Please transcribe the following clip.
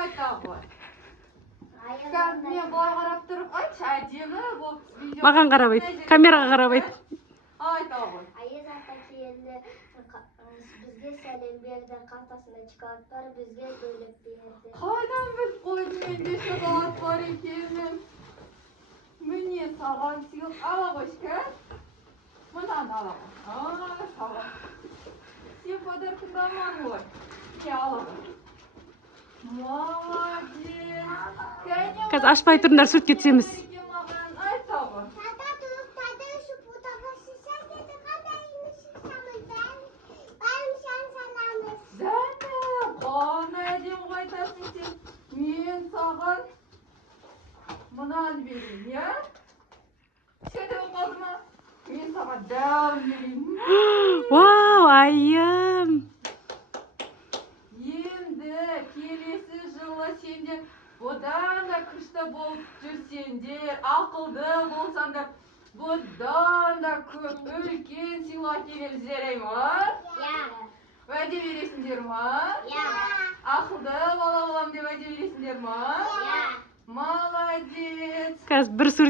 Aytağı. Men boy qarab turib, aytchi, әдемі болып видео. Маған қарабайды, камераға қарабайды. Aytağı. Ayız ата келді, бізге сәлем берді, қалтасында шоколад бар, бізге бөліп берді. Қайдан біліп қойдың, менде шоколад бар екенін. Міне саған сыйлық ала қойшы. Мынаны ала қой. Саған. Сен подаркыңды алмадың ғой. Не ала қой. Молодец. Қазір ашпай тұрыңдар, сүт кетсеміз. Aytağı. Мен саған мынаны берейін, я? Сөйтіп қалды ма? Мен саған дәу берейін. Вау, айым. Енді келесі жылы сендер бұдан да күшті болып жүрсеңдер, ақылды болсаңдар, бұдан да көп үлкен сыйлық әкелеміздер, ма? Уәде бересіңдер ма? Ақылды бала болам деп уәде бересіңдер ма? Молодец. Қазір бір сурет